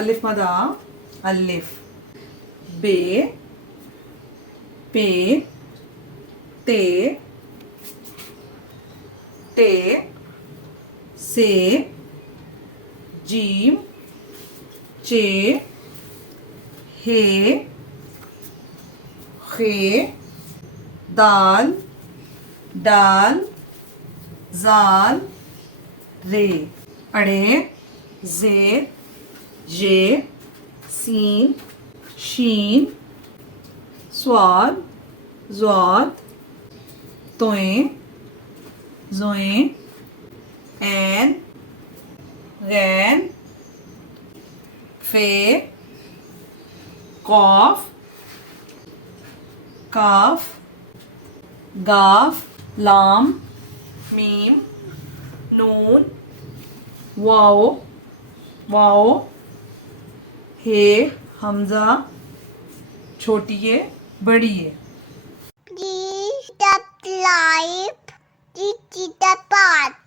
अलिफ मदा अलिफ बे पे ते टे से जीम चे हे खे दाल डाल जाल रे अड़े जेर जे सीन शीन स्वाद ज़्वाद तोएं ज़ोएं ऐन गैन फे कॉफ काफ गाफ लाम मीम नून वाओ वाओ हे हमजा छोटी है बड़ी है। Please subscribe to the part.